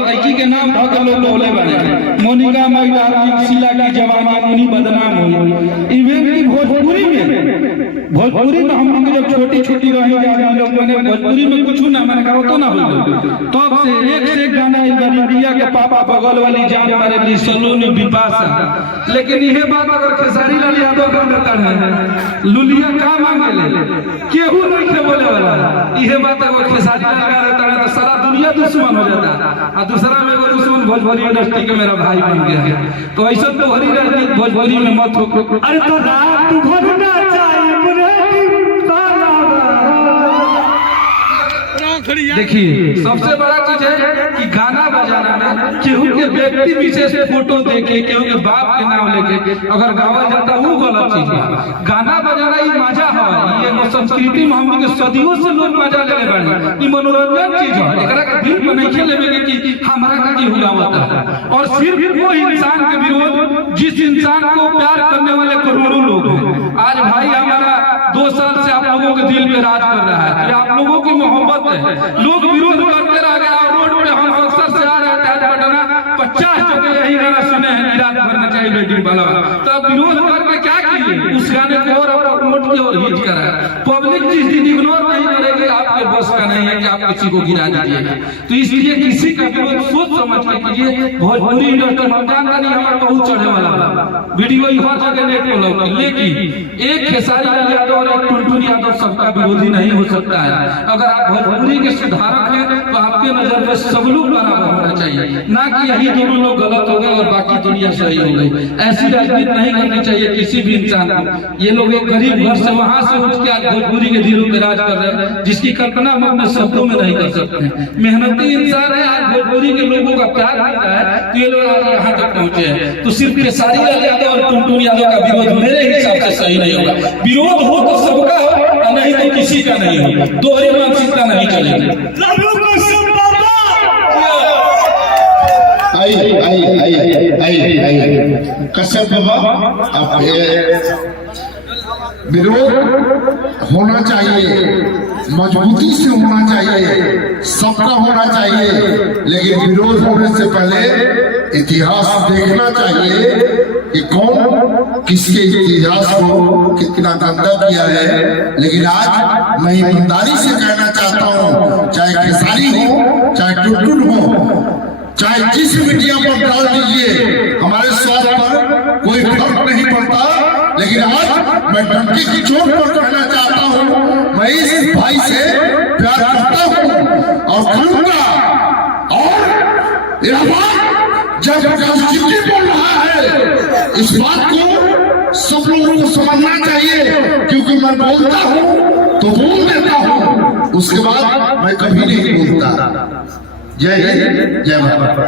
लड़की के नाम धक लोग बोले बने मोनिका मैदानी शीला की जवानी मुनी बदनाम हुई। इवेंट की भोजपुरी में हम लोग जब छोटी छोटी रही लोग मैंने भोजपुरी में कुछ ना मैंने कहा तो ना हो तब से एक से एक गाना इंडिया के पापा बगल वाली जान मारे ली सलून बिपाशा। लेकिन यह बात अगर खेसारी लाल यादव का देता है लुलिया का मांगे ले केहू नहीं के बोले वाला। यह बात अगर खेसारी लाल का देता है तो सारा दुनिया दुश्मन हो जाता है और दूसरा में वो दुश्मन भोजपुरी इंडस्ट्री के मेरा भाई बन गया है। तो ऐसा तो हरी राजनीति भोजपुरी में मत हो। अरे तो रात भरना चाहिए देखिए सबसे बड़ा चीज है कि गाना बजाना में केहू के व्यक्ति विशेष फोटो देके केहू के बाप के नाम लेके अगर गावल जाता वो गलत चीज है। गाना बजाना ही मजा है, ये संस्कृति में हम के सदियों से लोग मजा ले बानी। ई मनोरंजन चीज है, एकरा के दिल में नहीं लेवे कि हमारा का की हुलावत है। और सिर्फ वो इंसान के विरोध जिस इंसान को प्यार करने वाले करोड़ों लोग हैं। आज भाई हमारा 2 साल से आप लोगों के दिल पे राज कर रहा है, आप लोगों की मोहब्बत है। लोग विरोध करते रह गए और रोड पे हम अक्सर से आ रहे थे 50 जगह यही गाना सुने हैं निराश करना चाहिए वेडिंग वाला। तो अब विरोध करके क्या किए उस गाने को और प्रमोट किया और हिट करा। पब्लिक जिस दिन इग्नोर नहीं करेगी आपके बस का नहीं है कि आप किसी को गिरा दीजिएगा। तो इसलिए किसी का विरोध सोच समझ के कीजिए। भोजपुरी इंडस्ट्री में जानता नहीं हमारा बहुत चढ़ने वाला वीडियो हर जगह नेट पर लगा, लेकिन एक खेसारी लाल यादव और एक टुनटुन यादव सबका विरोधी नहीं हो सकता है। अगर आप भोजपुरी के सुधारक हैं तो आपके नजर में सब लोग बराबर होना चाहिए, ना कि यही दोनों लोग गलत हो गए और बाकी दुनिया सही हो गई। ऐसी राजनीति नहीं करनी चाहिए किसी भी इंसान को। ये लोग एक गरीब घर से वहां से उठ के आज भोजपुरी के दिलों में राज कर रहे हैं जिसकी कल्पना हम अपने शब्दों में नहीं कर सकते। मेहनती इंसान है, आज भोजपुरी के लोगों का प्यार मिल रहा है तो ये लोग आज यहाँ तक पहुंचे हैं। तो सिर्फ खेसारी लाल यादव और टुनटुन यादव का विरोध मेरे हिसाब से सही नहीं होगा। विरोध हो तो सबका हो, नहीं तो किसी का नहीं हो। दोहरी मानसिकता नहीं चलेगी। कश्यप बाबा अब विरोध होना चाहिए, मजबूती से होना चाहिए, सबका होना चाहिए, लेकिन विरोध होने से पहले इतिहास देखना चाहिए कि कौन किसके इतिहास को कितना गंदा किया है। लेकिन आज मैं ईमानदारी से कहना चाहता हूँ, चाहे खेसारी हो चाहे टुनटुन हो, चाहे जिस मीडिया पर डाल दीजिए, हमारे स्वार्थ पर कोई फर्क नहीं पड़ता। लेकिन आज मैं डंके की चोट पर कहना चाहता हूँ, मैं इस भाई से प्यार करता हूँ और करूंगा। और यह बात जब चिट्ठी बोल रहा है, इस बात को सब लोगों को समझना चाहिए, क्योंकि मैं बोलता हूँ तो बोल देता हूँ, उसके बाद मैं कभी नहीं बोलता। जय हिंद, जय भारत।